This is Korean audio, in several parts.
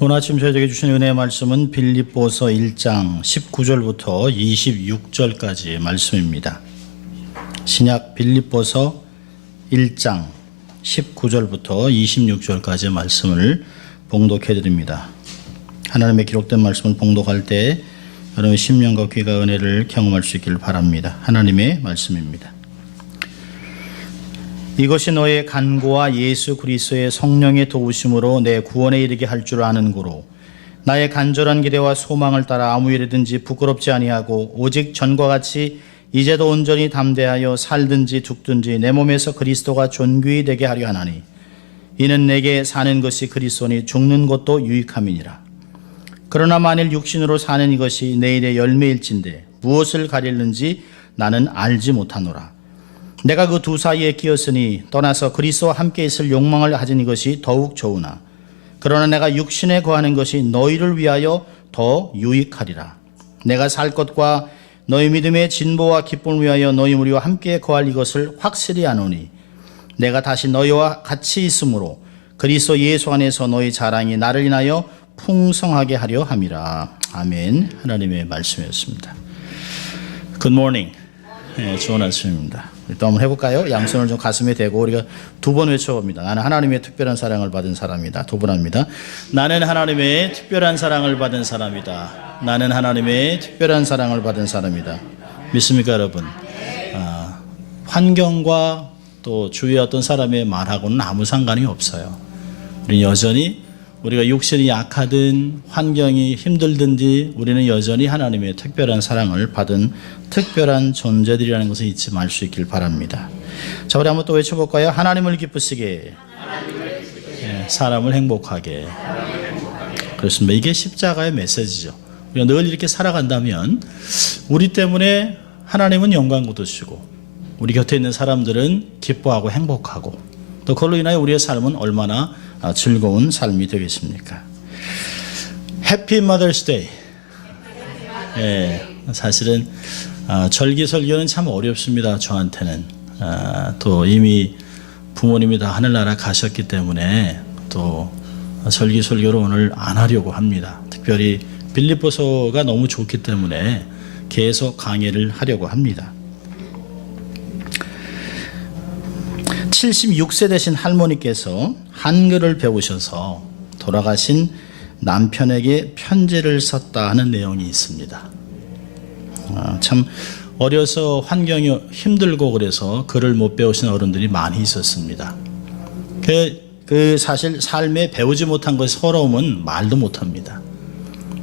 오늘 아침 저희에게 주신 은혜의 말씀은 빌립보서 1장 19절부터 26절까지의 말씀입니다. 신약 빌립보서 1장 19절부터 26절까지의 말씀을 봉독해 드립니다. 하나님의 기록된 말씀을 봉독할 때 여러분의 심령과 귀가 은혜를 경험할 수 있기를 바랍니다. 하나님의 말씀입니다. 이것이 너의 간구와 예수 그리스도의 성령의 도우심으로 내 구원에 이르게 할 줄 아는 고로 나의 간절한 기대와 소망을 따라 아무 일이든지 부끄럽지 아니하고 오직 전과 같이 이제도 온전히 담대하여 살든지 죽든지 내 몸에서 그리스도가 존귀히 되게 하려 하나니 이는 내게 사는 것이 그리스도니 죽는 것도 유익함이니라. 그러나 만일 육신으로 사는 이것이 내일의 열매일진데 무엇을 가릴는지 나는 알지 못하노라. 내가 그 두 사이에 끼었으니 떠나서 그리스도와 함께 있을 욕망을 가진 이것이 더욱 좋으나 그러나 내가 육신에 거하는 것이 너희를 위하여 더 유익하리라. 내가 살 것과 너희 믿음의 진보와 기쁨을 위하여 너희 무리와 함께 거할 이것을 확실히 아노니 내가 다시 너희와 같이 있으므로 그리스도 예수 안에서 너희 자랑이 나를 인하여 풍성하게 하려 함이라. 아멘. 하나님의 말씀이었습니다. Good morning. 네, 좋은 아침입니다. 또 한번 해볼까요? 양손을 좀 가슴에 대고 우리가 두 번 외쳐봅니다. 나는 하나님의 특별한 사랑을 받은 사람이다. 두 번 합니다. 나는 하나님의 특별한 사랑을 받은 사람이다. 나는 하나님의 특별한 사랑을 받은 사람이다. 믿습니까, 여러분? 환경과 또 주위의 어떤 사람의 말하고는 아무 상관이 없어요. 우리는 여전히 우리가 육신이 약하든 환경이 힘들든지 우리는 여전히 하나님의 특별한 사랑을 받은 특별한 존재들이라는 것을 잊지 말 수 있길 바랍니다. 자, 우리 한번 또 외쳐볼까요? 하나님을 기쁘시게, 사람을 행복하게. 그렇습니다. 이게 십자가의 메시지죠. 우리가 늘 이렇게 살아간다면 우리 때문에 하나님은 영광 거두시고 우리 곁에 있는 사람들은 기뻐하고 행복하고 또 그걸로 인하여 우리의 삶은 얼마나 즐거운 삶이 되겠습니까? Happy Mother's Day. 사실은 절기설교는 참 어렵습니다. 저한테는 또 이미 부모님이 다 하늘나라 가셨기 때문에 또 절기설교를 오늘 안 하려고 합니다. 특별히 빌립보서가 너무 좋기 때문에 계속 강의를 하려고 합니다. 76세 되신 할머니께서 한글을 배우셔서 돌아가신 남편에게 편지를 썼다 하는 내용이 있습니다. 참 어려서 환경이 힘들고 그래서 글을 못 배우신 어른들이 많이 있었습니다. 그 사실 삶에 배우지 못한 것의 서러움은 말도 못합니다.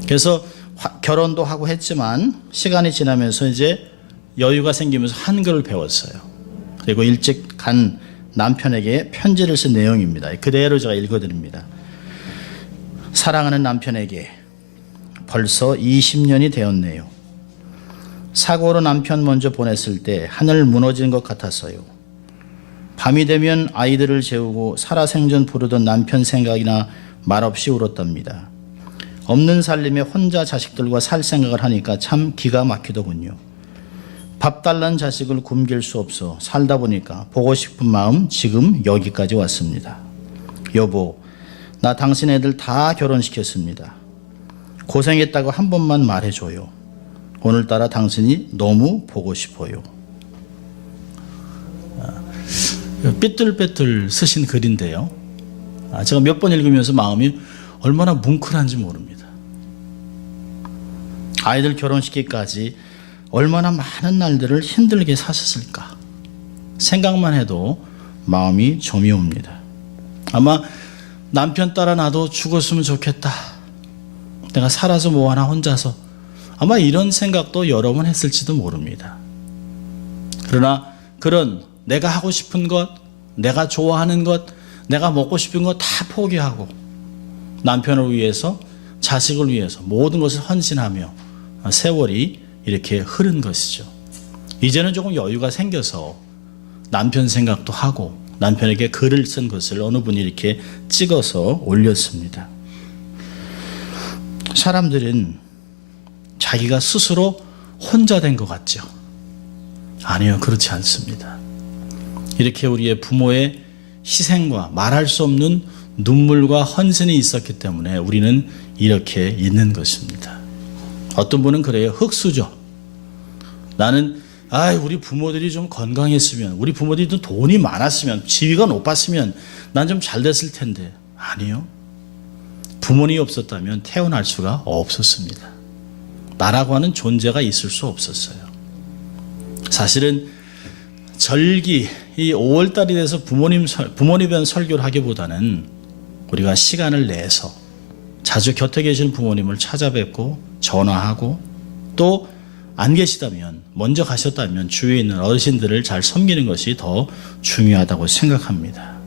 그래서 결혼도 하고 했지만 시간이 지나면서 이제 여유가 생기면서 한글을 배웠어요. 그리고 일찍 간 남편에게 편지를 쓴 내용입니다. 그대로 제가 읽어드립니다. 사랑하는 남편에게 벌써 20년이 되었네요. 사고로 남편 먼저 보냈을 때 하늘 무너지는 것 같았어요. 밤이 되면 아이들을 재우고 살아생전 부르던 남편 생각이나 말없이 울었답니다. 없는 살림에 혼자 자식들과 살 생각을 하니까 참 기가 막히더군요. 밥 달라는 자식을 굶길 수 없어 살다 보니까 보고 싶은 마음 지금 여기까지 왔습니다. 여보, 나 당신 애들 다 결혼시켰습니다. 고생했다고 한 번만 말해줘요. 오늘따라 당신이 너무 보고 싶어요. 삐뚤빼뚤 쓰신 글인데요. 제가 몇 번 읽으면서 마음이 얼마나 뭉클한지 모릅니다. 아이들 결혼시키기까지 얼마나 많은 날들을 힘들게 사셨을까 생각만 해도 마음이 점이 옵니다. 아마 남편 따라 나도 죽었으면 좋겠다. 내가 살아서 뭐하나 혼자서. 아마 이런 생각도 여러 번 했을지도 모릅니다. 그러나 그런 내가 하고 싶은 것, 내가 좋아하는 것, 내가 먹고 싶은 것 다 포기하고 남편을 위해서, 자식을 위해서 모든 것을 헌신하며 세월이 이렇게 흐른 것이죠. 이제는 조금 여유가 생겨서 남편 생각도 하고 남편에게 글을 쓴 것을 어느 분이 이렇게 찍어서 올렸습니다. 사람들은 자기가 스스로 혼자 된 것 같죠. 아니요, 그렇지 않습니다. 이렇게 우리의 부모의 희생과 말할 수 없는 눈물과 헌신이 있었기 때문에 우리는 이렇게 있는 것입니다. 어떤 분은 그래요. 흙수저. 나는 우리 부모들이 좀 건강했으면, 우리 부모들이 좀 돈이 많았으면, 지위가 높았으면 난 좀 잘 됐을 텐데. 아니요. 부모님이 없었다면 태어날 수가 없었습니다. 나라고 하는 존재가 있을 수 없었어요. 사실은 절기, 이 5월달이 돼서 부모님에 대한 설교를 하기보다는 우리가 시간을 내서 자주 곁에 계신 부모님을 찾아뵙고 전화하고, 또 안 계시다면, 먼저 가셨다면 주위에 있는 어르신들을 잘 섬기는 것이 더 중요하다고 생각합니다.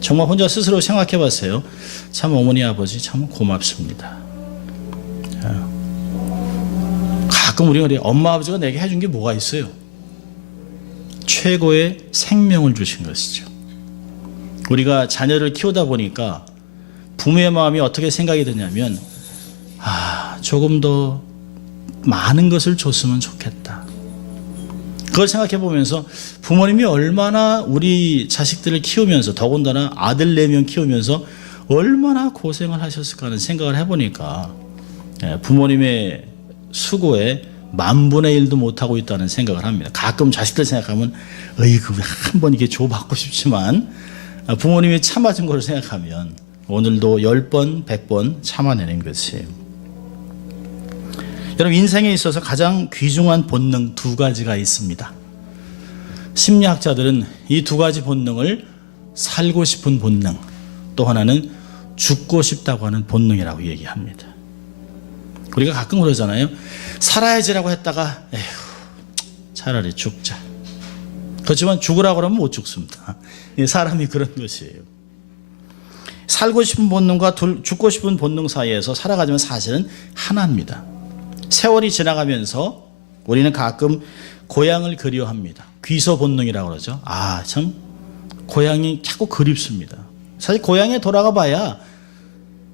정말 혼자 스스로 생각해 봤어요. 참 어머니 아버지 참 고맙습니다. 가끔 우리가 엄마 아버지가 내게 해준 게 뭐가 있어요? 최고의 생명을 주신 것이죠. 우리가 자녀를 키우다 보니까 부모의 마음이 어떻게 생각이 드냐면, 조금 더 많은 것을 줬으면 좋겠다. 그걸 생각해 보면서 부모님이 얼마나 우리 자식들을 키우면서, 더군다나 아들 4명 키우면서 얼마나 고생을 하셨을까 하는 생각을 해보니까 부모님의 수고에 10,000,000,000,1도 못하고 있다는 생각을 합니다. 가끔 자식들 생각하면 한번 이게 줘받고 싶지만, 부모님이 참아준 걸 생각하면 오늘도 10번, 100번 참아내는 것이에요. 여러분, 인생에 있어서 가장 귀중한 본능 2가지가 있습니다. 심리학자들은 이 2가지 본능을 살고 싶은 본능, 또 하나는 죽고 싶다고 하는 본능이라고 얘기합니다. 우리가 가끔 그러잖아요. 살아야지라고 했다가 차라리 죽자. 그렇지만 죽으라고 하면 못 죽습니다. 사람이 그런 것이에요. 살고 싶은 본능과 죽고 싶은 본능 사이에서 살아가지만 사실은 하나입니다. 세월이 지나가면서 우리는 가끔 고향을 그리워합니다. 귀소 본능이라고 그러죠. 참 고향이 자꾸 그립습니다. 사실 고향에 돌아가 봐야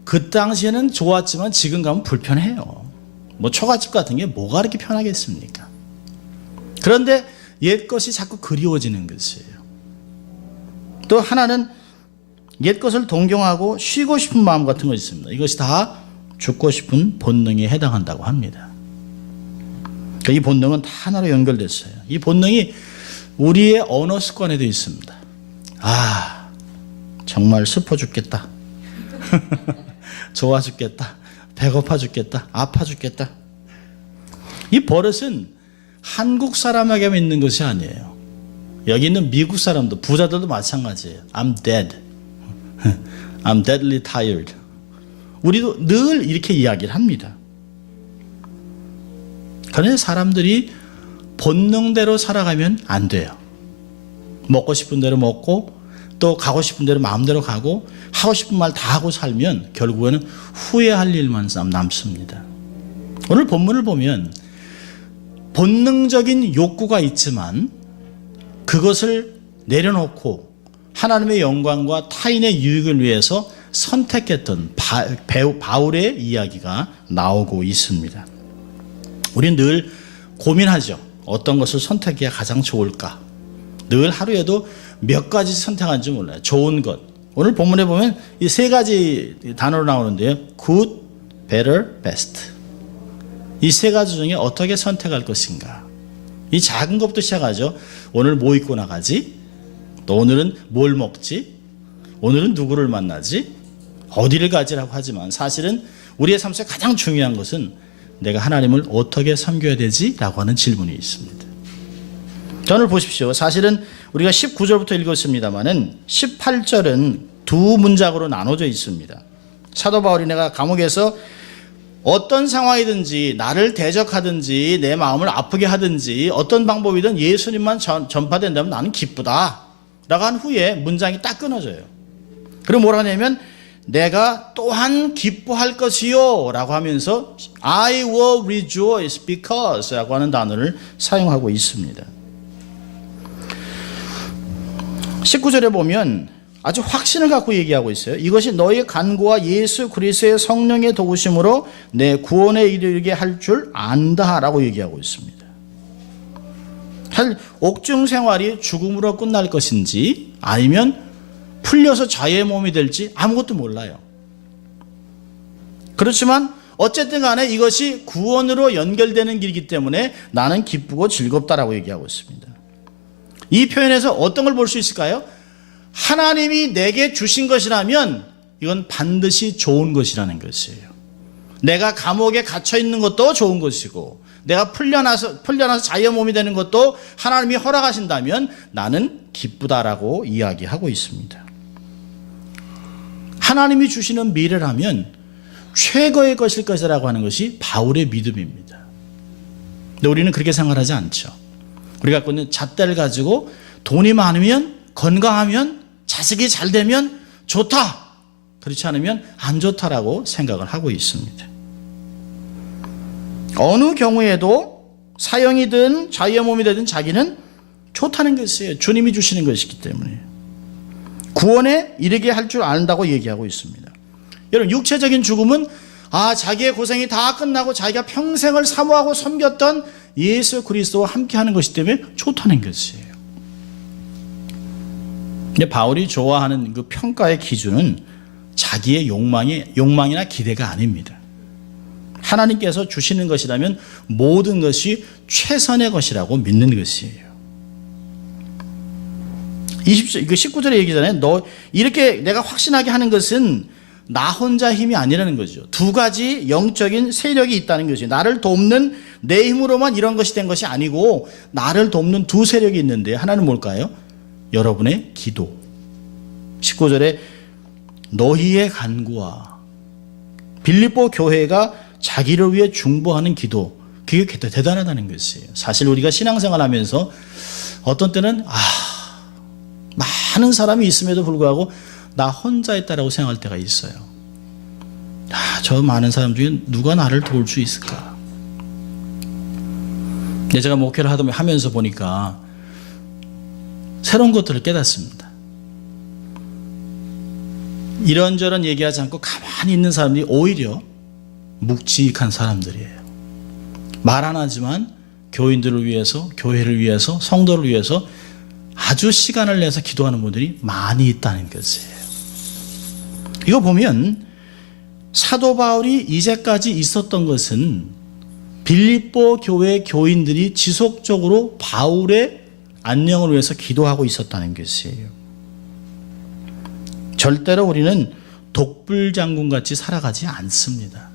그 당시에는 좋았지만 지금 가면 불편해요. 처갓집 같은 게 뭐가 그렇게 편하겠습니까? 그런데 옛 것이 자꾸 그리워지는 것이에요. 또 하나는 옛 것을 동경하고 쉬고 싶은 마음 같은 것이 있습니다. 이것이 다 죽고 싶은 본능에 해당한다고 합니다. 이 본능은 다 하나로 연결됐어요. 이 본능이 우리의 언어 습관에도 있습니다. 정말 슬퍼 죽겠다. 좋아 죽겠다. 배고파 죽겠다. 아파 죽겠다. 이 버릇은 한국 사람에게만 있는 것이 아니에요. 여기 있는 미국 사람도, 부자들도 마찬가지예요. I'm dead. I'm deadly tired. 우리도 늘 이렇게 이야기를 합니다. 그런데 사람들이 본능대로 살아가면 안 돼요. 먹고 싶은 대로 먹고, 또 가고 싶은 대로 마음대로 가고, 하고 싶은 말 다 하고 살면 결국에는 후회할 일만 남습니다. 오늘 본문을 보면 본능적인 욕구가 있지만 그것을 내려놓고 하나님의 영광과 타인의 유익을 위해서 선택했던 바울의 이야기가 나오고 있습니다. 우리는 늘 고민하죠. 어떤 것을 선택해야 가장 좋을까? 늘 하루에도 몇 가지 선택하는지 몰라요. 좋은 것. 오늘 본문에 보면 이 3가지 단어로 나오는데요. good, better, best. 이 3가지 중에 어떻게 선택할 것인가? 이 작은 것부터 시작하죠. 오늘 뭐 입고 나가지? 또 오늘은 뭘 먹지? 오늘은 누구를 만나지? 어디를 가지라고 하지만 사실은 우리의 삶 속에 가장 중요한 것은 내가 하나님을 어떻게 섬겨야 되지? 라고 하는 질문이 있습니다. 오늘 보십시오. 사실은 우리가 19절부터 읽었습니다마는 18절은 2 문장으로 나눠져 있습니다. 사도 바울이 내가 감옥에서 어떤 상황이든지 나를 대적하든지 내 마음을 아프게 하든지 어떤 방법이든 예수님만 전파된다면 나는 기쁘다 라고 한 후에 문장이 딱 끊어져요. 그리고 뭐라 하냐면 내가 또한 기뻐할 것이요 라고 하면서 I will rejoice because 라고 하는 단어를 사용하고 있습니다. 19절에 보면 아주 확신을 갖고 얘기하고 있어요. 이것이 너희의 간구와 예수 그리스도의 성령의 도우심으로 내 구원에 이르게 할 줄 안다라고 얘기하고 있습니다. 사실 옥중 생활이 죽음으로 끝날 것인지 아니면 풀려서 자유의 몸이 될지 아무것도 몰라요. 그렇지만 어쨌든 간에 이것이 구원으로 연결되는 길이기 때문에 나는 기쁘고 즐겁다라고 얘기하고 있습니다. 이 표현에서 어떤 걸 볼 수 있을까요? 하나님이 내게 주신 것이라면 이건 반드시 좋은 것이라는 것이에요. 내가 감옥에 갇혀 있는 것도 좋은 것이고, 내가 풀려나서 자유의 몸이 되는 것도 하나님이 허락하신다면 나는 기쁘다라고 이야기하고 있습니다. 하나님이 주시는 미래라면 최고의 것일 것이라고 하는 것이 바울의 믿음입니다. 근데 우리는 그렇게 생각하지 않죠. 우리가 갖고 있는 잣대를 가지고 돈이 많으면, 건강하면, 자식이 잘 되면 좋다, 그렇지 않으면 안 좋다라고 생각을 하고 있습니다. 어느 경우에도 사형이든 자유의 몸이 되든 자기는 좋다는 것이에요. 주님이 주시는 것이기 때문에 구원에 이르게 할 줄 안다고 얘기하고 있습니다. 여러분, 육체적인 죽음은 자기의 고생이 다 끝나고 자기가 평생을 사모하고 섬겼던 예수 그리스도와 함께하는 것이기 때문에 좋다는 것이에요. 근데 바울이 좋아하는 그 평가의 기준은 자기의 욕망이나 기대가 아닙니다. 하나님께서 주시는 것이라면 모든 것이 최선의 것이라고 믿는 것이에요. 19절에 얘기잖아요. 너 이렇게 내가 확신하게 하는 것은 나 혼자 힘이 아니라는 거죠. 두 가지 영적인 세력이 있다는 거죠. 나를 돕는 내 힘으로만 이런 것이 된 것이 아니고 나를 돕는 두 세력이 있는데, 하나는 뭘까요? 여러분의 기도. 19절에 너희의 간구와 빌립보 교회가 자기를 위해 중보하는 기도, 그게 대단하다는 것이에요. 사실 우리가 신앙생활 하면서 어떤 때는 많은 사람이 있음에도 불구하고 나 혼자 있다라고 생각할 때가 있어요. 저 많은 사람 중에 누가 나를 도울 수 있을까? 근데 제가 목회를 하면서 보니까 새로운 것들을 깨닫습니다. 이런저런 얘기하지 않고 가만히 있는 사람들이 오히려 묵직한 사람들이에요. 말 안 하지만 교인들을 위해서, 교회를 위해서, 성도를 위해서 아주 시간을 내서 기도하는 분들이 많이 있다는 것이에요. 이거 보면 사도 바울이 이제까지 있었던 것은 빌립보 교회 교인들이 지속적으로 바울의 안녕을 위해서 기도하고 있었다는 것이에요. 절대로 우리는 독불장군같이 살아가지 않습니다.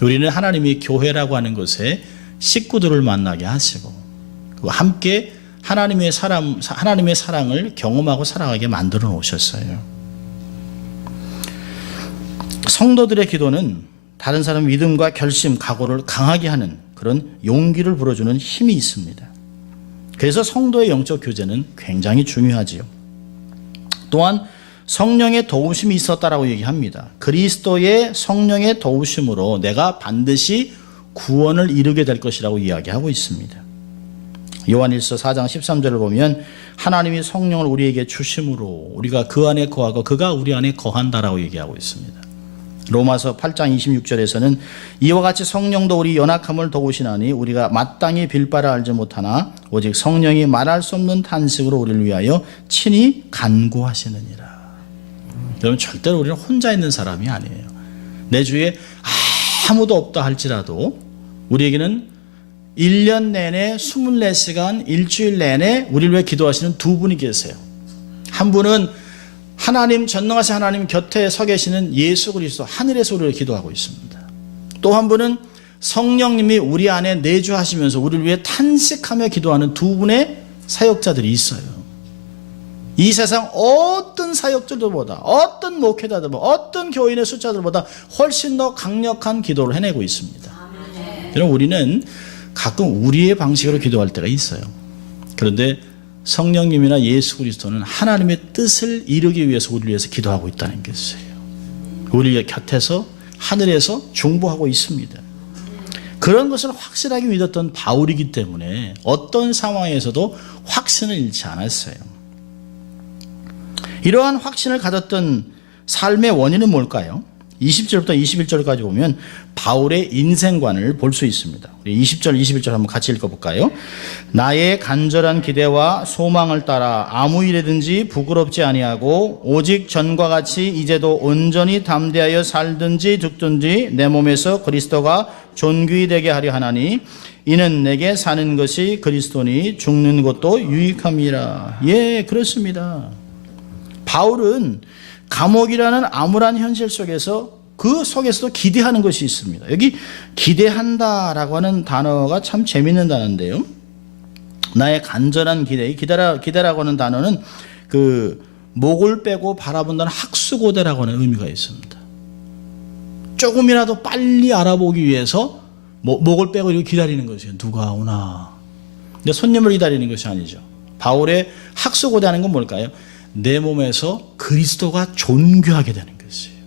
우리는 하나님의 교회라고 하는 곳에 식구들을 만나게 하시고 함께 하나님의 사랑을 경험하고 살아가게 만들어 놓으셨어요. 성도들의 기도는 다른 사람의 믿음과 결심, 각오를 강하게 하는 그런 용기를 불어주는 힘이 있습니다. 그래서 성도의 영적 교제는 굉장히 중요하지요. 또한 성령의 도우심이 있었다라고 얘기합니다. 그리스도의 성령의 도우심으로 내가 반드시 구원을 이루게 될 것이라고 이야기하고 있습니다. 요한일서 4장 13절을 보면 하나님이 성령을 우리에게 주심으로 우리가 그 안에 거하고 그가 우리 안에 거한다라고 얘기하고 있습니다. 로마서 8장 26절에서는 이와 같이 성령도 우리 연약함을 도우시나니 우리가 마땅히 빌 바를 알지 못하나 오직 성령이 말할 수 없는 탄식으로 우리를 위하여 친히 간구하시느니라. 여러분, 절대로 우리는 혼자 있는 사람이 아니에요. 내 주위에 아무도 없다 할지라도 우리에게는 1년 내내 24시간 일주일 내내 우리를 위해 기도하시는 두 분이 계세요. 한 분은 하나님, 전능하신 하나님 곁에 서 계시는 예수 그리스도, 하늘에서 우리를 기도하고 있습니다. 또 한 분은 성령님이 우리 안에 내주하시면서 우리를 위해 탄식하며 기도하는 두 분의 사역자들이 있어요. 이 세상 어떤 사역자들보다, 어떤 목회자들보다, 어떤 교인의 숫자들보다 훨씬 더 강력한 기도를 해내고 있습니다. 여러분, 우리는 가끔 우리의 방식으로 기도할 때가 있어요. 그런데 성령님이나 예수 그리스도는 하나님의 뜻을 이루기 위해서 우리를 위해서 기도하고 있다는 것이에요. 우리의 곁에서 하늘에서 중보하고 있습니다. 그런 것을 확실하게 믿었던 바울이기 때문에 어떤 상황에서도 확신을 잃지 않았어요. 이러한 확신을 가졌던 삶의 원인은 뭘까요? 20절부터 21절까지 보면 바울의 인생관을 볼 수 있습니다. 우리 20절, 21절 한번 같이 읽어볼까요? 나의 간절한 기대와 소망을 따라 아무 일에든지 부끄럽지 아니하고 오직 전과 같이 이제도 온전히 담대하여 살든지 죽든지 내 몸에서 그리스도가 존귀히 되게 하려 하나니 이는 내게 사는 것이 그리스도니 죽는 것도 유익함이라. 예, 그렇습니다. 바울은 감옥이라는 암울한 현실 속에서 그 속에서도 기대하는 것이 있습니다. 여기 기대한다라고 하는 단어가 참 재밌는 단어인데요. 나의 간절한 기대, 기대라고 하는 단어는 그 목을 빼고 바라본다는 학수고대라고 하는 의미가 있습니다. 조금이라도 빨리 알아보기 위해서 목을 빼고 이렇게 기다리는 것이에요. 누가 오나. 근데 손님을 기다리는 것이 아니죠. 바울의 학수고대하는 건 뭘까요? 내 몸에서 그리스도가 존귀하게 되는 것이에요.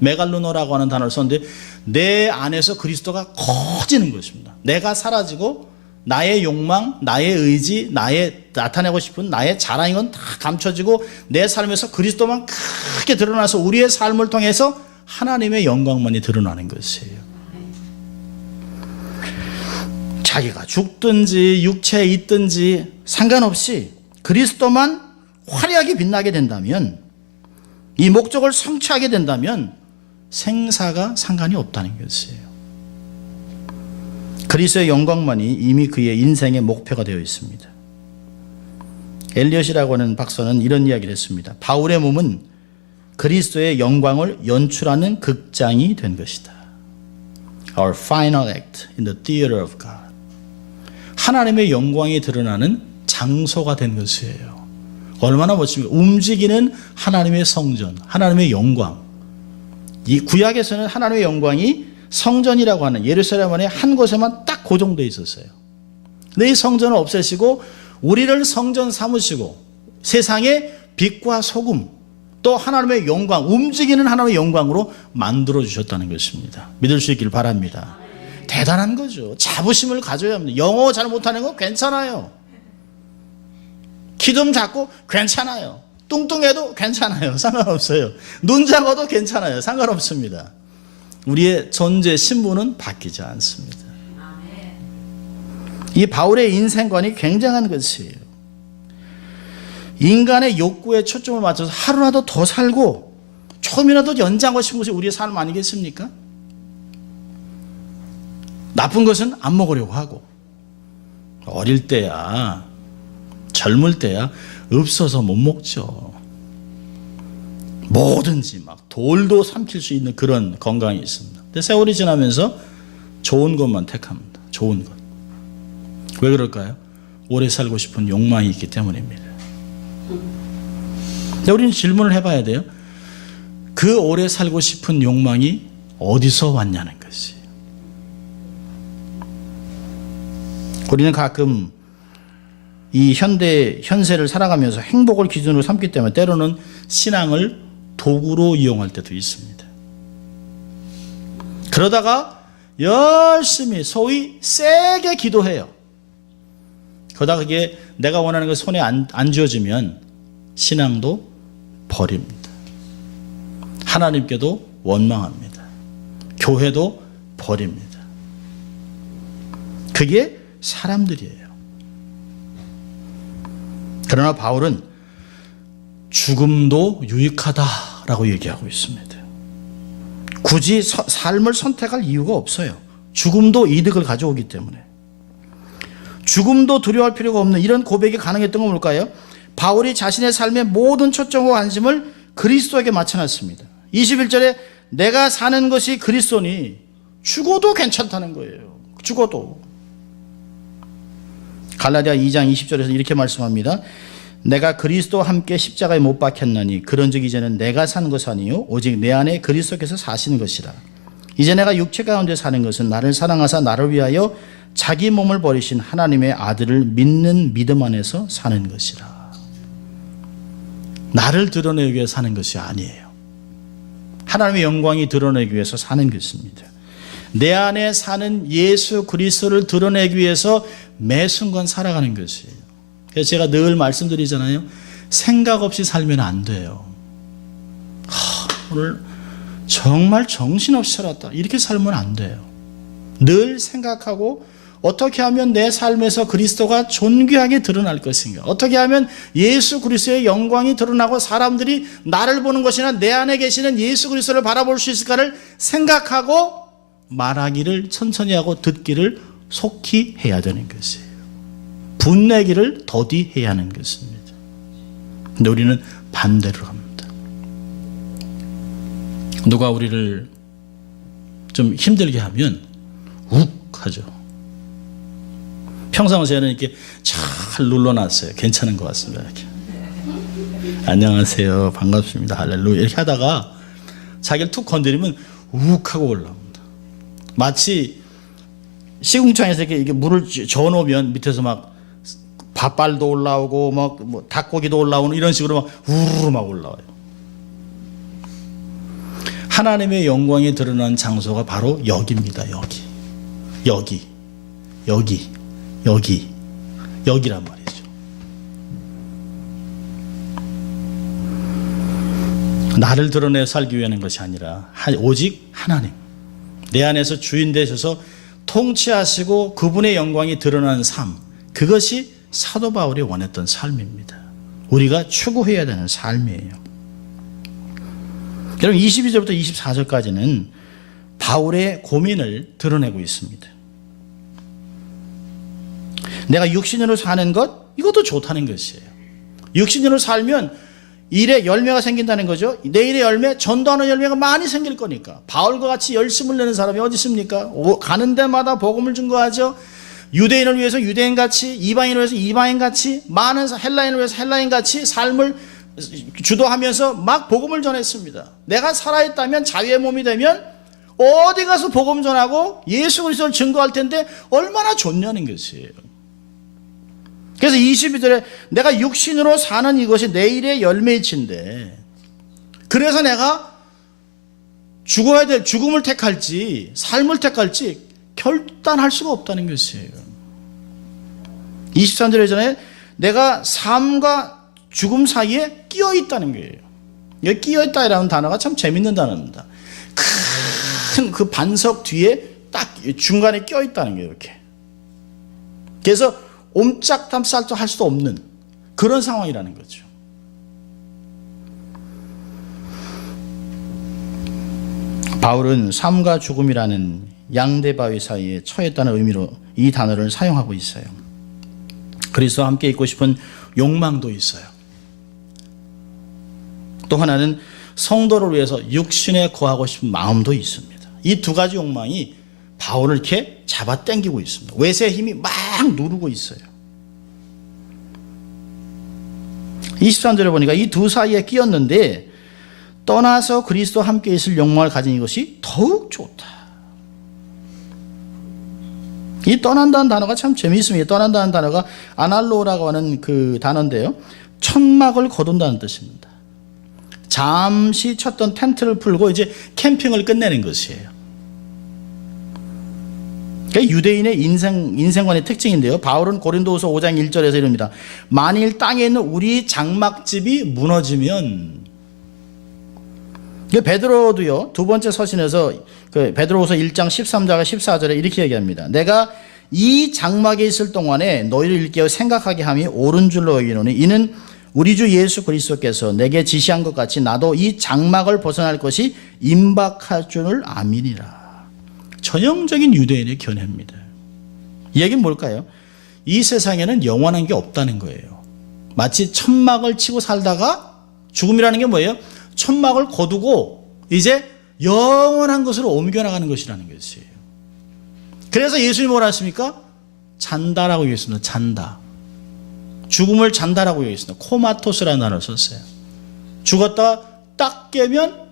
메갈루노라고 하는 단어를 썼는데 내 안에서 그리스도가 커지는 것입니다. 내가 사라지고 나의 욕망, 나의 의지, 나의 나타내고 싶은 나의 자랑 이건 다 감춰지고 내 삶에서 그리스도만 크게 드러나서 우리의 삶을 통해서 하나님의 영광만이 드러나는 것이에요. 자기가 죽든지 육체에 있든지 상관없이 그리스도만 화려하게 빛나게 된다면, 이 목적을 성취하게 된다면 생사가 상관이 없다는 것이에요. 그리스도의 영광만이 이미 그의 인생의 목표가 되어 있습니다. 엘리엇이라고 하는 박사는 이런 이야기를 했습니다. 바울의 몸은 그리스도의 영광을 연출하는 극장이 된 것이다. Our final act in the theater of God. 하나님의 영광이 드러나는 장소가 된 것이에요. 얼마나 멋집니까? 움직이는 하나님의 성전, 하나님의 영광. 이 구약에서는 하나님의 영광이 성전이라고 하는 예루살렘 안에 한 곳에만 딱 고정되어 있었어요. 근데 이 성전을 없애시고 우리를 성전 삼으시고 세상의 빛과 소금, 또 하나님의 영광, 움직이는 하나님의 영광으로 만들어 주셨다는 것입니다. 믿을 수 있길 바랍니다. 대단한 거죠. 자부심을 가져야 합니다. 영어 잘 못하는 거 괜찮아요. 키 좀 작고 괜찮아요. 뚱뚱해도 괜찮아요. 상관없어요. 눈 작아도 괜찮아요. 상관없습니다. 우리의 존재 신분은 바뀌지 않습니다. 이 바울의 인생관이 굉장한 것이에요. 인간의 욕구에 초점을 맞춰서 하루라도 더 살고 조금이라도 연장하고 싶은 것이 우리의 삶 아니겠습니까? 나쁜 것은 안 먹으려고 하고, 어릴 때야, 젊을 때야 없어서 못 먹죠. 뭐든지 막 돌도 삼킬 수 있는 그런 건강이 있습니다. 근데 세월이 지나면서 좋은 것만 택합니다. 좋은 것. 왜 그럴까요? 오래 살고 싶은 욕망이 있기 때문입니다. 근데 우리는 질문을 해봐야 돼요. 그 오래 살고 싶은 욕망이 어디서 왔냐는 것이. 우리는 가끔 이 현세를 살아가면서 행복을 기준으로 삼기 때문에 때로는 신앙을 도구로 이용할 때도 있습니다. 그러다가 열심히 소위 세게 기도해요. 그러다가 그게 내가 원하는 거 손에 안 쥐어지면 신앙도 버립니다. 하나님께도 원망합니다. 교회도 버립니다. 그게 사람들이에요. 그러나 바울은 죽음도 유익하다라고 얘기하고 있습니다. 굳이 삶을 선택할 이유가 없어요. 죽음도 이득을 가져오기 때문에. 죽음도 두려워할 필요가 없는 이런 고백이 가능했던 건 뭘까요? 바울이 자신의 삶의 모든 초점과 관심을 그리스도에게 맞춰놨습니다. 21절에 내가 사는 것이 그리스도니 죽어도 괜찮다는 거예요. 죽어도. 갈라디아 2장 20절에서 이렇게 말씀합니다. 내가 그리스도와 함께 십자가에 못 박혔나니 그런즉 이제는 내가 사는 것이 아니요 오직 내 안에 그리스도께서 사시는 것이라. 이제 내가 육체 가운데 사는 것은 나를 사랑하사 나를 위하여 자기 몸을 버리신 하나님의 아들을 믿는 믿음 안에서 사는 것이라. 나를 드러내기 위해 사는 것이 아니에요. 하나님의 영광이 드러내기 위해서 사는 것입니다. 내 안에 사는 예수 그리스도를 드러내기 위해서 매 순간 살아가는 것이에요. 그래서 제가 늘 말씀드리잖아요. 생각 없이 살면 안 돼요. 오늘 정말 정신없이 살았다. 이렇게 살면 안 돼요. 늘 생각하고 어떻게 하면 내 삶에서 그리스도가 존귀하게 드러날 것인가? 어떻게 하면 예수 그리스도의 영광이 드러나고 사람들이 나를 보는 것이나 내 안에 계시는 예수 그리스도를 바라볼 수 있을까를 생각하고 말하기를 천천히 하고 듣기를 속히 해야 되는 것이에요. 분내기를 더디 해야 하는 것입니다. 근데 우리는 반대로 합니다. 누가 우리를 좀 힘들게 하면 욱 하죠. 평상시에는 이렇게 잘 눌러놨어요. 괜찮은 것 같습니다. 이렇게. 안녕하세요. 반갑습니다. 할렐루야. 이렇게 하다가 자기를 툭 건드리면 욱 하고 올라옵니다. 마치 시궁창에서 이렇게 물을 저어놓으면 밑에서 막 밥발도 올라오고 뭐 닭고기도 올라오는 이런 식으로 막 우르르 막 올라와요. 하나님의 영광이 드러난 장소가 바로 여기입니다. 여기란 말이죠. 나를 드러내 살기 위한 것이 아니라 오직 하나님, 내 안에서 주인 되셔서 통치하시고 그분의 영광이 드러나는 삶, 그것이 사도 바울이 원했던 삶입니다. 우리가 추구해야 되는 삶이에요. 여러분 22절부터 24절까지는 바울의 고민을 드러내고 있습니다. 내가 육신으로 사는 것, 이것도 좋다는 것이에요. 육신으로 살면 일에 열매가 생긴다는 거죠. 내 일의 열매, 전도하는 열매가 많이 생길 거니까. 바울과 같이 열심을 내는 사람이 어디 있습니까? 가는 데마다 복음을 증거하죠. 유대인을 위해서 유대인같이, 이방인을 위해서 이방인같이, 많은 헬라인을 위해서 헬라인같이 삶을 주도하면서 막 복음을 전했습니다. 내가 살아있다면, 자유의 몸이 되면 어디 가서 복음 전하고 예수 그리스도를 증거할 텐데 얼마나 좋냐는 것이에요. 그래서 22절에 내가 육신으로 사는 이것이 내 일의 열매일진데, 그래서 내가 죽어야 될 죽음을 택할지 삶을 택할지 결단할 수가 없다는 것이에요. 23절에 전에 내가 삶과 죽음 사이에 끼어 있다는 거예요. 여기 끼어 있다라는 단어가 참 재밌는 단어입니다. 큰 그 반석 뒤에 딱 중간에 끼어 있다는 거예요. 이렇게. 그래서 옴짝담짝도 할 수도 없는 그런 상황이라는 거죠. 바울은 삶과 죽음이라는 양대바위 사이에 처했다는 의미로 이 단어를 사용하고 있어요. 그리스도와 함께 있고 싶은 욕망도 있어요. 또 하나는 성도를 위해서 육신에 거하고 싶은 마음도 있습니다. 이 두 가지 욕망이 바울을 이렇게 잡아당기고 있습니다. 외세의 힘이 막 누르고 있어요. 23절에 보니까 이 두 사이에 끼었는데 떠나서 그리스도와 함께 있을 욕망을 가진 이것이 더욱 좋다. 이 떠난다는 단어가 참 재미있습니다. 떠난다는 단어가 아날로라고 하는 그 단어인데요, 천막을 거둔다는 뜻입니다. 잠시 쳤던 텐트를 풀고 이제 캠핑을 끝내는 것이에요. 그러니까 유대인의 인생관의 특징인데요, 바울은 고린도후서 5장 1절에서 이럽니다. 만일 땅에 있는 우리 장막집이 무너지면, 베드로도요 두 번째 서신에서 베드로후서 1장 13절과 14절에 이렇게 얘기합니다. 내가 이 장막에 있을 동안에 너희를 일깨워 생각하게 함이 옳은 줄로 여기노니 이는 우리 주 예수 그리스도께서 내게 지시한 것 같이 나도 이 장막을 벗어날 것이 임박할 줄을 아미니라. 전형적인 유대인의 견해입니다. 이 얘기는 뭘까요? 이 세상에는 영원한 게 없다는 거예요. 마치 천막을 치고 살다가 죽음이라는 게 뭐예요? 천막을 거두고 이제 영원한 것으로 옮겨나가는 것이라는 것이에요. 그래서 예수님이 뭐라 했습니까? 잔다라고 얘기했습니다. 잔다. 죽음을 잔다라고 얘기했습니다. 코마토스라는 단어를 썼어요. 죽었다 딱 깨면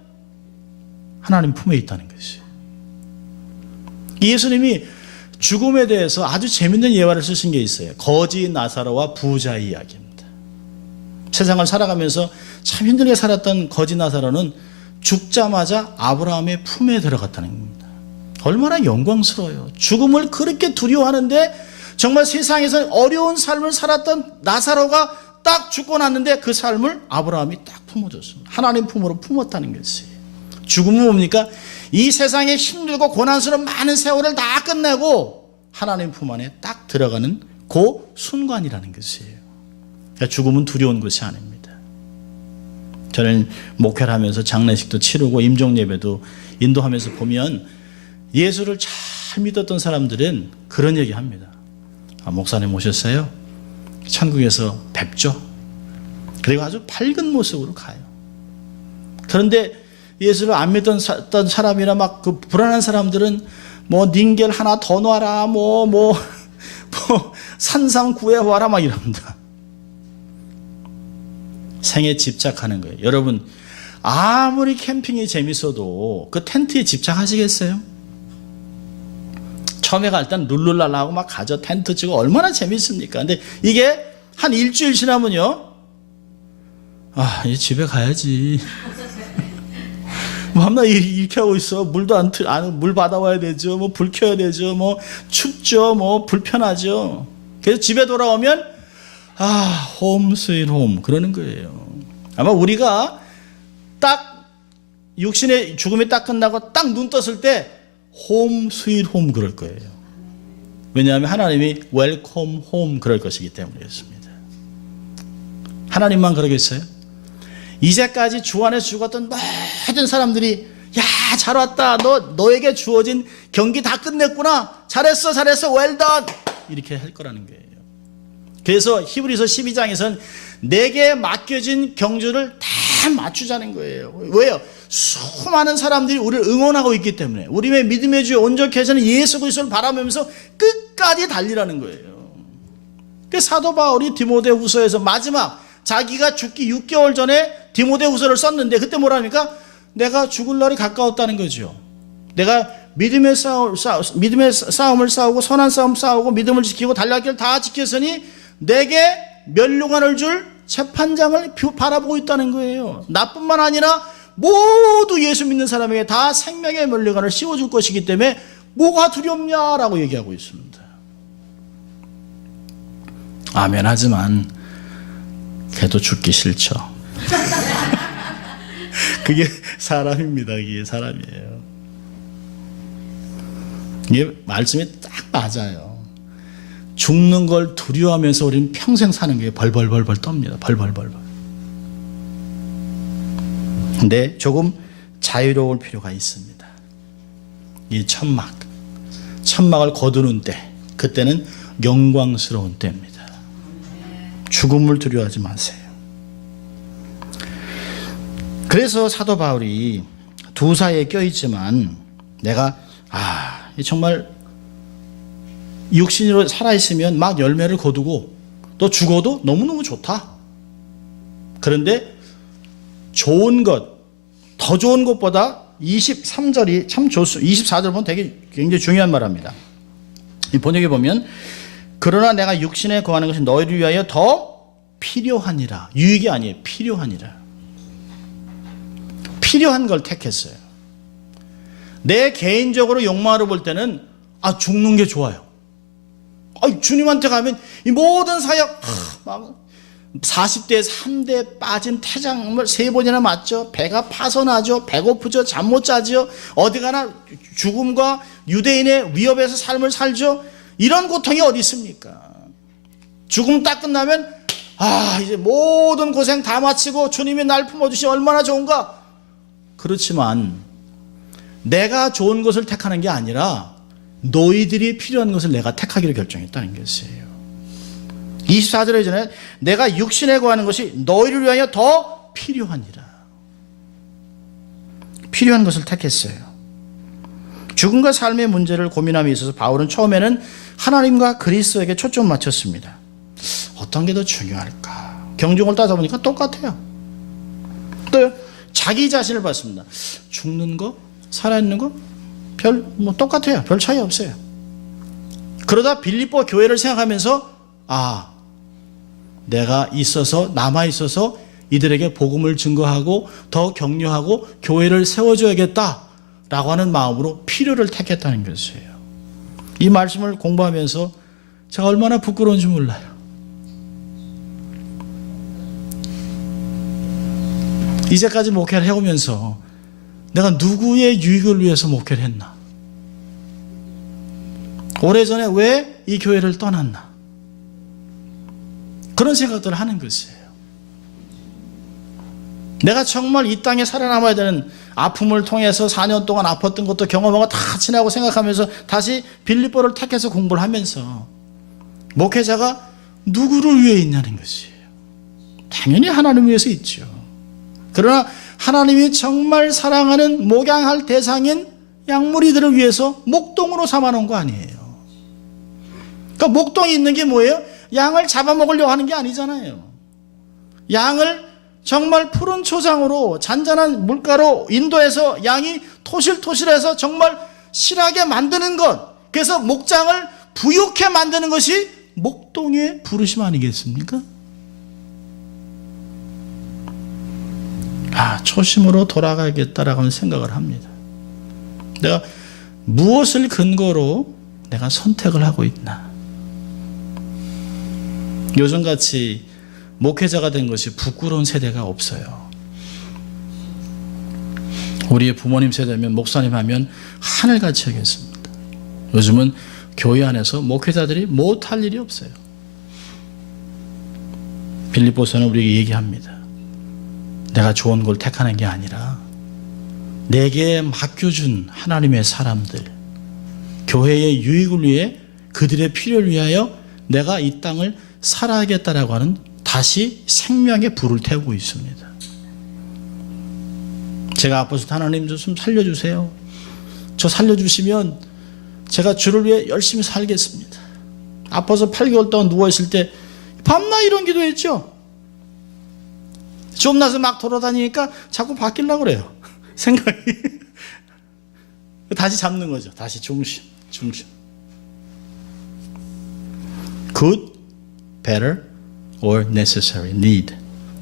하나님 품에 있다는 것이에요. 예수님이 죽음에 대해서 아주 재밌는 예화를 쓰신 게 있어요. 거지 나사로와 부자의 이야기입니다. 세상을 살아가면서 참 힘들게 살았던 거지 나사로는 죽자마자 아브라함의 품에 들어갔다는 겁니다. 얼마나 영광스러워요. 죽음을 그렇게 두려워하는데 정말 세상에서 어려운 삶을 살았던 나사로가 딱 죽고 났는데 그 삶을 아브라함이 딱 품어줬습니다. 하나님 품으로 품었다는 것이에요. 죽음은 뭡니까? 이 세상에 힘들고 고난스러운 많은 세월을 다 끝내고 하나님 품 안에 딱 들어가는 그 순간이라는 것이에요. 그러니까 죽음은 두려운 것이 아닙니다. 저는 목회를 하면서 장례식도 치르고 임종예배도 인도하면서 보면 예수를 잘 믿었던 사람들은 그런 얘기 합니다. 목사님 오셨어요? 천국에서 뵙죠? 그리고 아주 밝은 모습으로 가요. 그런데 예수를 안 믿던 사람이나 막 그 불안한 사람들은 뭐 닌겔 하나 더 놔라, 뭐 산삼 구해와라 막 이럽니다. 생에 집착하는 거예요. 여러분, 아무리 캠핑이 재밌어도 그 텐트에 집착하시겠어요? 처음에 갈 땐 룰루랄라하고 막 가죠. 텐트 치고 얼마나 재밌습니까? 근데 이게 한 일주일 지나면요, 이제 집에 가야지. 뭐 밤낮 이렇게 하고 있어. 물도 물 받아와야 되죠. 뭐 불 켜야 되죠. 뭐 춥죠. 뭐 불편하죠. 그래서 집에 돌아오면 홈 스윗 홈 그러는 거예요. 아마 우리가 딱 육신의 죽음이 딱 끝나고 딱 눈 떴을 때 홈 스윗 홈 그럴 거예요. 왜냐하면 하나님이 웰컴 홈 그럴 것이기 때문이었습니다. 하나님만 그러겠어요? 이제까지 주 안에서 죽었던 모든 사람들이 잘 왔다. 너에게 주어진 경기 다 끝냈구나. 잘했어 웰던 이렇게 할 거라는 거예요. 그래서 히브리서 12장에서는 내게 맡겨진 경주를 다 맞추자는 거예요. 왜요? 수많은 사람들이 우리를 응원하고 있기 때문에 우리의 믿음의 주에 온전케 하시는 예수 그리스도를 바라보면서 끝까지 달리라는 거예요. 그 사도 바울이 디모데후서에서 마지막 자기가 죽기 6개월 전에 디모데후서를 썼는데 그때 뭐랍니까? 내가 죽을 날이 가까웠다는 거죠. 내가 믿음의 싸움을 싸우고 선한 싸움 싸우고 믿음을 지키고 달려갈 길 다 지켰으니 내게 멸류관을 줄 재판장을 바라보고 있다는 거예요. 나뿐만 아니라 모두 예수 믿는 사람에게 다 생명의 멸류관을 씌워줄 것이기 때문에 뭐가 두렵냐라고 얘기하고 있습니다. 아멘 하지만 걔도 죽기 싫죠. 그게 사람입니다. 그게 사람이에요. 이게 말씀이 딱 맞아요. 죽는 걸 두려워하면서 우리는 평생 사는 게 벌벌벌벌 떱니다. 벌벌벌벌. 근데 조금 자유로울 필요가 있습니다. 이 천막을 거두는 때, 그때는 영광스러운 때입니다. 죽음을 두려워하지 마세요. 그래서 사도 바울이 두 사이에 껴있지만 내가 정말 육신으로 살아있으면 막 열매를 거두고 또 죽어도 너무너무 좋다. 그런데 좋은 것, 더 좋은 것보다 23절이 참 좋습니다. 24절 보면 되게 굉장히 중요한 말합니다. 이 번역에 보면 그러나 내가 육신에 거하는 것이 너희를 위하여 더 필요하니라. 유익이 아니에요. 필요하니라. 필요한 걸 택했어요. 내 개인적으로 욕망으로 볼 때는 죽는 게 좋아요. 주님한테 가면 이 모든 사역 40대에 3대 빠진 태장을 3번이나 맞죠. 배가 파선하죠. 배고프죠. 잠 못 자죠. 어디 가나 죽음과 유대인의 위협에서 삶을 살죠. 이런 고통이 어디 있습니까? 죽음 딱 끝나면 이제 모든 고생 다 마치고 주님이 날 품어주시면 얼마나 좋은가. 그렇지만 내가 좋은 것을 택하는 게 아니라 너희들이 필요한 것을 내가 택하기로 결정했다는 것이에요. 24절에 전에 내가 육신에 거하는 것이 너희를 위하여 더 필요하니라. 필요한 것을 택했어요. 죽음과 삶의 문제를 고민함에 있어서 바울은 처음에는 하나님과 그리스도에게 초점 맞췄습니다. 어떤 게 더 중요할까? 경중을 따져보니까 똑같아요. 또 자기 자신을 봤습니다. 죽는 거, 살아있는 거 똑같아요. 별 차이 없어요. 그러다 빌립보 교회를 생각하면서 내가 남아있어서 이들에게 복음을 증거하고 더 격려하고 교회를 세워줘야겠다라고 하는 마음으로 필요를 택했다는 것이에요. 이 말씀을 공부하면서 제가 얼마나 부끄러운지 몰라요. 이제까지 목회를 해오면서 내가 누구의 유익을 위해서 목회를 했나? 오래전에 왜 이 교회를 떠났나? 그런 생각들을 하는 것이에요. 내가 정말 이 땅에 살아남아야 되는 아픔을 통해서 4년 동안 아팠던 것도 경험하고 다 지나고 생각하면서 다시 빌립보를 택해서 공부를 하면서 목회자가 누구를 위해 있냐는 것이에요. 당연히 하나님 위해서 있죠. 그러나 하나님이 정말 사랑하는 목양할 대상인 양무리들을 위해서 목동으로 삼아놓은 거 아니에요. 그러니까 목동이 있는 게 뭐예요? 양을 잡아먹으려고 하는 게 아니잖아요. 양을 정말 푸른 초장으로 잔잔한 물가로 인도해서 양이 토실토실해서 정말 실하게 만드는 것, 그래서 목장을 부욕해 만드는 것이 목동의 부르심 아니겠습니까? 초심으로 돌아가야겠다라고 하는 생각을 합니다. 내가 무엇을 근거로 내가 선택을 하고 있나? 요즘같이 목회자가 된 것이 부끄러운 세대가 없어요. 우리의 부모님 세대면 목사님 하면 하늘같이 여겼습니다. 요즘은 교회 안에서 목회자들이 못할 일이 없어요. 빌립보서는 우리에게 얘기합니다. 내가 좋은 걸 택하는 게 아니라 내게 맡겨준 하나님의 사람들, 교회의 유익을 위해 그들의 필요를 위하여 내가 이 땅을 살아야겠다라고 하는 다시 생명의 불을 태우고 있습니다. 제가 아파서 하나님 좀 살려주세요. 저 살려주시면 제가 주를 위해 열심히 살겠습니다. 아파서 8개월 동안 누워있을 때 밤낮 이런 기도했죠. 좀 나서 막 돌아다니니까 자꾸 바뀌려고 그래요. 생각이. 다시 잡는 거죠. 다시 중심. Good, better, or necessary, need.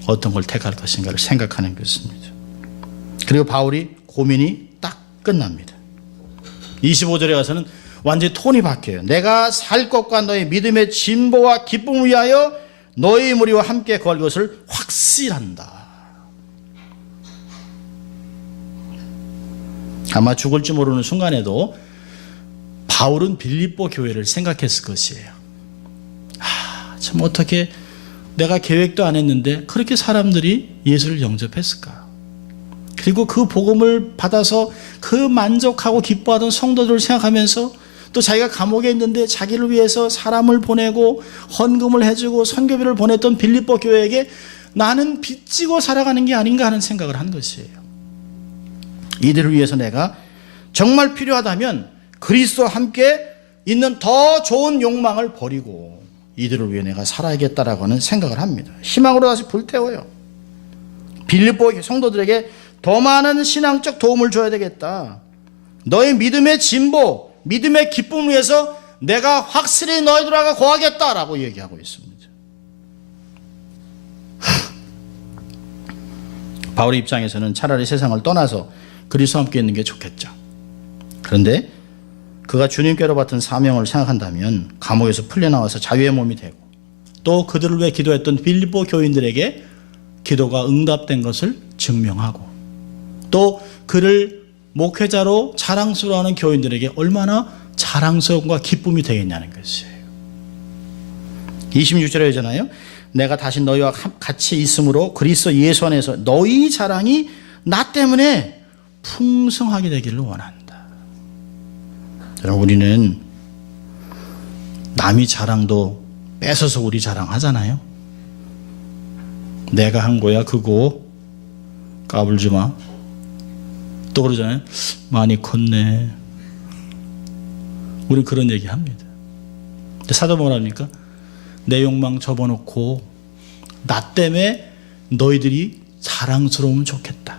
어떤 걸 택할 것인가를 생각하는 것입니다. 그리고 바울이 고민이 딱 끝납니다. 25절에 가서는 완전히 톤이 바뀌어요. 내가 살 것과 너의 믿음의 진보와 기쁨을 위하여 너희 무리와 함께 거할 것을 확실한다. 아마 죽을지 모르는 순간에도 바울은 빌립보 교회를 생각했을 것이에요. 참 어떻게 내가 계획도 안 했는데 그렇게 사람들이 예수를 영접했을까? 그리고 그 복음을 받아서 그 만족하고 기뻐하던 성도들을 생각하면서 또 자기가 감옥에 있는데 자기를 위해서 사람을 보내고 헌금을 해주고 선교비를 보냈던 빌립보 교회에게 나는 빚지고 살아가는 게 아닌가 하는 생각을 한 것이에요. 이들을 위해서 내가 정말 필요하다면 그리스도와 함께 있는 더 좋은 욕망을 버리고 이들을 위해 내가 살아야겠다라고 하는 생각을 합니다. 희망으로 다시 불태워요. 빌립보 성도들에게 더 많은 신앙적 도움을 줘야 되겠다. 너의 믿음의 진보, 믿음의 기쁨을 위해서 내가 확실히 너희들하고 거하겠다라고 얘기하고 있습니다. 바울의 입장에서는 차라리 세상을 떠나서 그리스도와 함께 있는 게 좋겠죠. 그런데 그가 주님께로 받은 사명을 생각한다면 감옥에서 풀려나와서 자유의 몸이 되고 또 그들을 위해 기도했던 빌립보 교인들에게 기도가 응답된 것을 증명하고 또 그를 목회자로 자랑스러워하는 교인들에게 얼마나 자랑스러움과 기쁨이 되겠냐는 것이에요. 26절에 하잖아요. 내가 다시 너희와 같이 있으므로 그리스도 예수 안에서 너희 자랑이 나 때문에 풍성하게 되기를 원한다. 여러분, 우리는 남이 자랑도 뺏어서 우리 자랑하잖아요. 내가 한 거야 그거 까불지 마. 또 그러잖아요. 많이 컸네. 우리 그런 얘기 합니다. 근데 사도 뭐랍니까? 내 욕망 접어놓고 나 때문에 너희들이 자랑스러우면 좋겠다.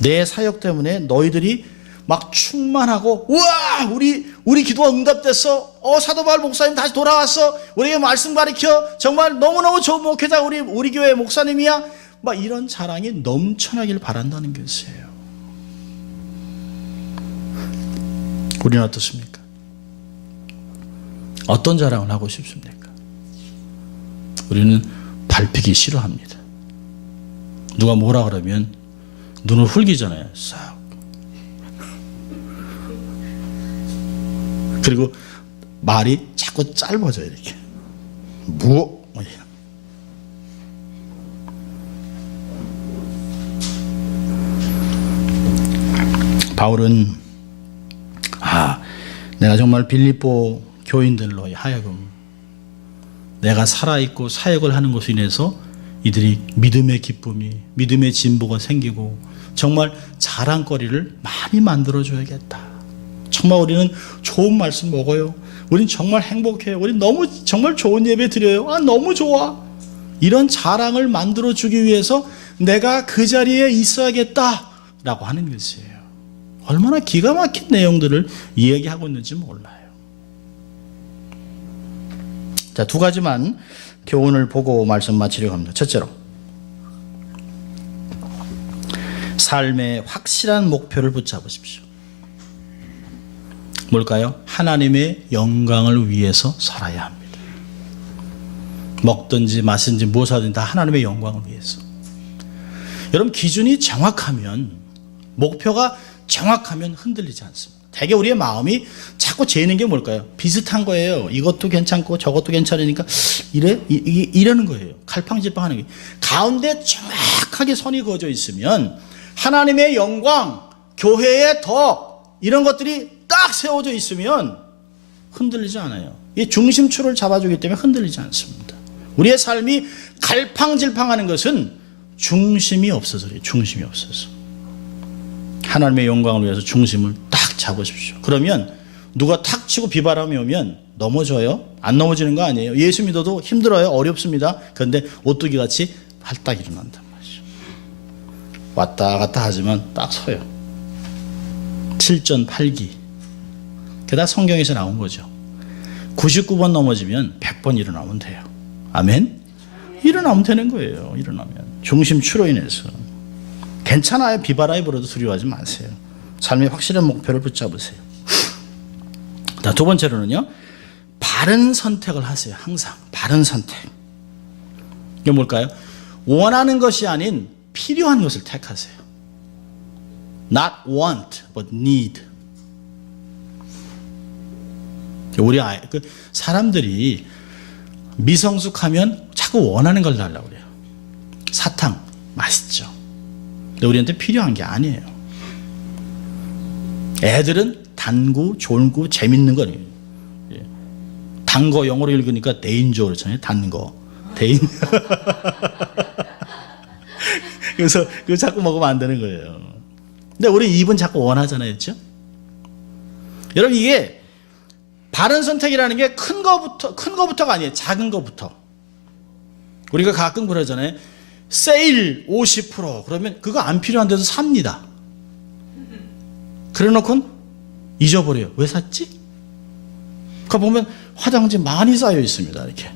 내 사역 때문에 너희들이 막 충만하고 우와 우리 기도가 응답됐어. 사도 바울 목사님 다시 돌아왔어. 우리에게 말씀 가르쳐. 정말 너무너무 좋은 목회자 우리 교회 목사님이야. 막 이런 자랑이 넘쳐나길 바란다는 것이에요. 우리는 어떻습니까? 어떤 자랑을 하고 싶습니까? 우리는 밟히기 싫어합니다. 누가 뭐라 그러면 눈을 흘기잖아요. 싹. 그리고 말이 자꾸 짧아져요. 이렇게. 바울은 내가 정말 빌립보 교인들로 하여금 내가 살아있고 사역을 하는 것으로 인해서 이들이 믿음의 기쁨이, 믿음의 진보가 생기고 정말 자랑거리를 많이 만들어줘야겠다. 정말 우리는 좋은 말씀 먹어요. 우린 정말 행복해요. 우린 너무 정말 좋은 예배 드려요. 너무 좋아. 이런 자랑을 만들어주기 위해서 내가 그 자리에 있어야겠다라고 하는 것이에요. 얼마나 기가 막힌 내용들을 이야기하고 있는지 몰라요. 자, 두 가지만 교훈을 보고 말씀 마치려고 합니다. 첫째로, 삶의 확실한 목표를 붙잡으십시오. 뭘까요? 하나님의 영광을 위해서 살아야 합니다. 먹든지 마시든지 무엇하든지 다 하나님의 영광을 위해서. 여러분, 기준이 정확하면, 목표가 정확하면 흔들리지 않습니다. 대개 우리의 마음이 자꾸 재는 게 뭘까요? 비슷한 거예요. 이것도 괜찮고 저것도 괜찮으니까 이러는 거예요. 갈팡질팡하는 게. 가운데 정확하게 선이 그어져 있으면 하나님의 영광, 교회의 덕, 이런 것들이 딱 세워져 있으면 흔들리지 않아요. 이 중심추를 잡아주기 때문에 흔들리지 않습니다. 우리의 삶이 갈팡질팡하는 것은 중심이 없어서 그래요. 중심이 없어서. 하나님의 영광을 위해서 중심을 딱 잡으십시오. 그러면 누가 탁 치고 비바람이 오면 넘어져요? 안 넘어지는 거 아니에요. 예수 믿어도 힘들어요. 어렵습니다. 그런데 오뚜기 같이 발딱 일어난단 말이죠. 왔다 갔다 하지만 딱 서요. 7전 8기. 그게 다 성경에서 나온 거죠. 99번 넘어지면 100번 일어나면 돼요. 아멘? 일어나면 되는 거예요. 일어나면. 중심추로 인해서. 괜찮아요. 비바람이 불어도 두려워하지 마세요. 삶의 확실한 목표를 붙잡으세요. 자, 두 번째로는요, 바른 선택을 하세요. 항상 바른 선택. 이게 뭘까요? 원하는 것이 아닌 필요한 것을 택하세요. Not want, but need. 우리 사람들이 미성숙하면 자꾸 원하는 걸 달라고 그래요. 사탕 맛있죠. 근데 우리한테 필요한 게 아니에요. 애들은 단구, 졸고 재밌는 거예요. 단 거 영어로 읽으니까 데인저 그렇잖아요. 단 거. 데인. 그래서 그거 자꾸 먹으면 안 되는 거예요. 근데 우리 입은 자꾸 원하잖아요. 그렇죠? 여러분, 이게 바른 선택이라는 게 큰 거부터가 아니에요. 작은 거부터. 우리가 가끔 그러잖아요. 세일 50% 그러면 그거 안 필요한데도 삽니다. 그래 놓고는 잊어버려요. 왜 샀지? 그 보면 화장지 많이 쌓여 있습니다. 이렇게.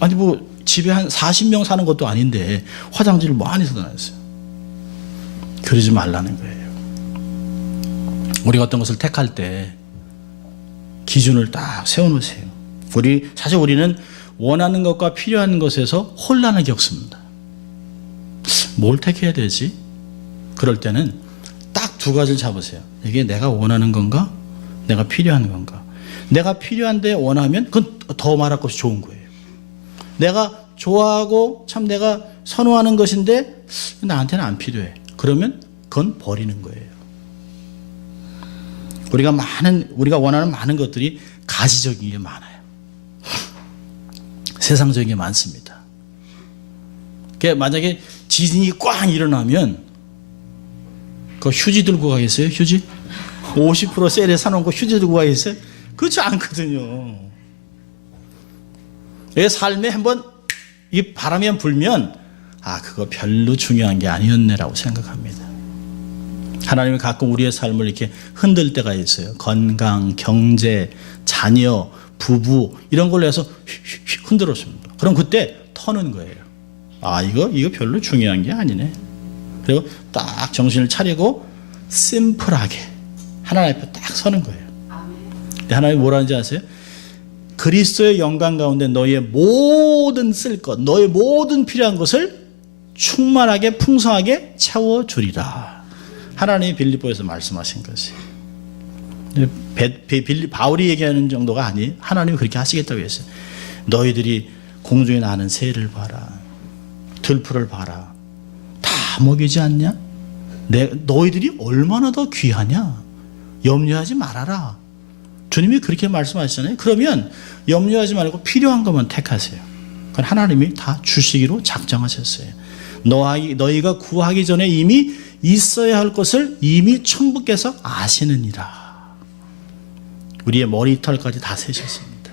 아니 뭐 집에 한 40명 사는 것도 아닌데 화장지를 많이 사놨어요. 그러지 말라는 거예요. 우리가 어떤 것을 택할 때 기준을 딱 세워놓으세요. 사실 우리는 원하는 것과 필요한 것에서 혼란을 겪습니다. 뭘 택해야 되지? 그럴 때는 딱 두 가지를 잡으세요. 이게 내가 원하는 건가? 내가 필요한 건가? 내가 필요한데 원하면 그건 더 말할 것이 좋은 거예요. 내가 좋아하고 참 내가 선호하는 것인데 나한테는 안 필요해. 그러면 그건 버리는 거예요. 우리가 원하는 많은 것들이 가시적인 게 많아요. 세상적인 게 많습니다. 만약에 지진이 꽝 일어나면 그 휴지 들고 가겠어요? 휴지? 50% 세일에 사놓은 거 휴지 들고 가겠어요? 그렇지 않거든요. 내 삶에 한번 이 바람이 불면 그거 별로 중요한 게 아니었네라고 생각합니다. 하나님이 가끔 우리의 삶을 이렇게 흔들 때가 있어요. 건강, 경제, 자녀, 부부 이런 걸로 해서 흔들었습니다. 그럼 그때 터는 거예요. 이거 별로 중요한 게 아니네. 그리고 딱 정신을 차리고 심플하게 하나님 앞에 딱 서는 거예요. 근데 하나님이 뭐라는지 아세요? 그리스도의 영광 가운데 너의 모든 쓸 것, 너의 모든 필요한 것을 충만하게 풍성하게 채워주리라. 하나님이 빌립보에서 말씀하신 것이. 바울이 얘기하는 정도가 아니, 하나님이 그렇게 하시겠다고 했어요. 너희들이 공중에 나는 새를 봐라, 들풀을 봐라, 다 먹이지 않냐? 너희들이 얼마나 더 귀하냐? 염려하지 말아라. 주님이 그렇게 말씀하시잖아요. 그러면 염려하지 말고 필요한 것만 택하세요. 그건 하나님이 다 주시기로 작정하셨어요. 너희가 구하기 전에 이미 있어야 할 것을 이미 천부께서 아시느니라. 우리의 머리털까지 다 세셨습니다.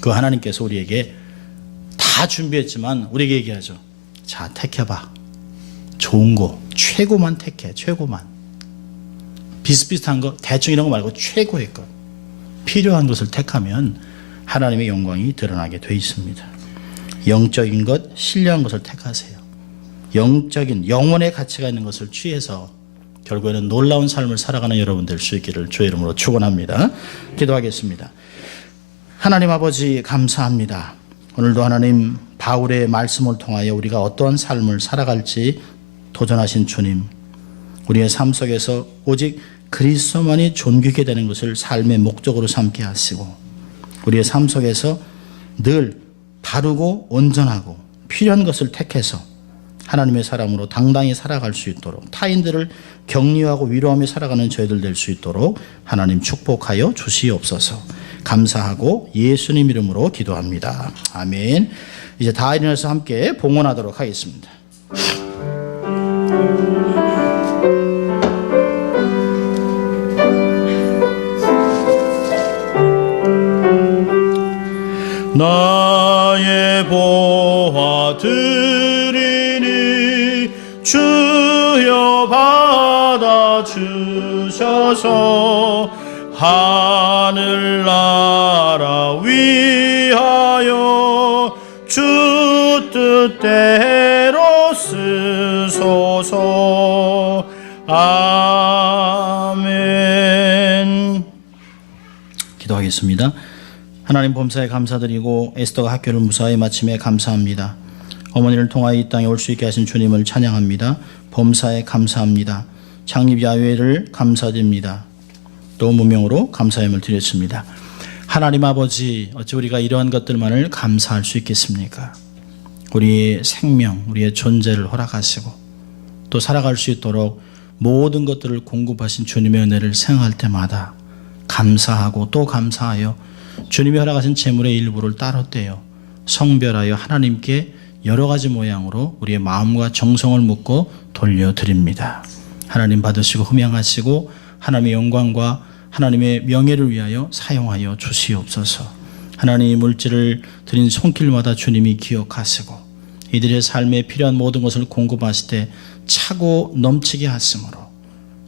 그 하나님께서 우리에게 다 준비했지만 우리에게 얘기하죠. 자, 택해봐. 좋은 거 최고만 택해. 최고만. 비슷비슷한 거 대충 이런 거 말고 최고의 것, 필요한 것을 택하면 하나님의 영광이 드러나게 돼 있습니다. 영적인 것, 신령한 것을 택하세요. 영적인 영혼의 가치가 있는 것을 취해서 결국에는 놀라운 삶을 살아가는 여러분 될 수 있기를 주의 이름으로 축원합니다. 기도하겠습니다. 하나님 아버지 감사합니다. 오늘도 하나님 바울의 말씀을 통하여 우리가 어떠한 삶을 살아갈지 도전하신 주님, 우리의 삶 속에서 오직 그리스도만이 존귀게 되는 것을 삶의 목적으로 삼게 하시고 우리의 삶 속에서 늘 바르고 온전하고 필요한 것을 택해서 하나님의 사람으로 당당히 살아갈 수 있도록 타인들을 격려하고 위로하며 살아가는 저희들 될 수 있도록 하나님 축복하여 주시옵소서. 감사하고 예수님 이름으로 기도합니다. 아멘. 이제 다 일어나서 함께 봉헌하도록 하겠습니다. 나의 보화 드리니 주여 받아주셔서 하늘나라 위하여 주 뜻대로 쓰소서. 아멘. 기도하겠습니다. 하나님 범사에 감사드리고 에스더가 학교를 무사히 마침에 감사합니다. 어머니를 통하여 이 땅에 올 수 있게 하신 주님을 찬양합니다. 범사에 감사합니다. 창립 야훼를 감사드립니다. 또 무명으로 감사함을 드렸습니다. 하나님 아버지, 어찌 우리가 이러한 것들만을 감사할 수 있겠습니까? 우리의 생명, 우리의 존재를 허락하시고 또 살아갈 수 있도록 모든 것들을 공급하신 주님의 은혜를 생각할 때마다 감사하고 또 감사하여 주님이 허락하신 재물의 일부를 따로 떼어 성별하여 하나님께 여러 가지 모양으로 우리의 마음과 정성을 묻고 돌려드립니다. 하나님 받으시고 흠양하시고 하나님의 영광과 하나님의 명예를 위하여 사용하여 주시옵소서. 하나님의 물질을 드린 손길마다 주님이 기억하시고 이들의 삶에 필요한 모든 것을 공급하실 때 차고 넘치게 하심으로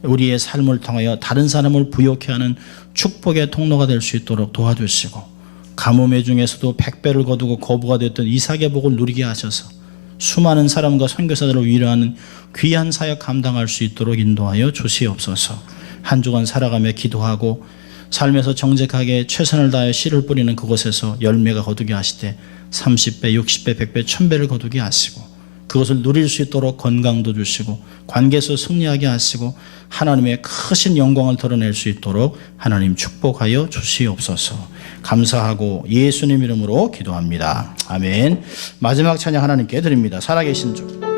우리의 삶을 통하여 다른 사람을 부욕해 하는 축복의 통로가 될 수 있도록 도와주시고 가뭄의 중에서도 100배를 거두고 거부가 됐던 이삭의 복을 누리게 하셔서 수많은 사람과 선교사들을 위로하는 귀한 사역 감당할 수 있도록 인도하여 주시옵소서. 한 주간 살아가며 기도하고 삶에서 정직하게 최선을 다하여 씨를 뿌리는 그곳에서 열매가 거두게 하시되 30배, 60배, 100배, 1000배를 거두게 하시고 그것을 누릴 수 있도록 건강도 주시고 관계에서 승리하게 하시고 하나님의 크신 영광을 드러낼 수 있도록 하나님 축복하여 주시옵소서. 감사하고 예수님 이름으로 기도합니다. 아멘. 마지막 찬양 하나님께 드립니다. 살아계신 주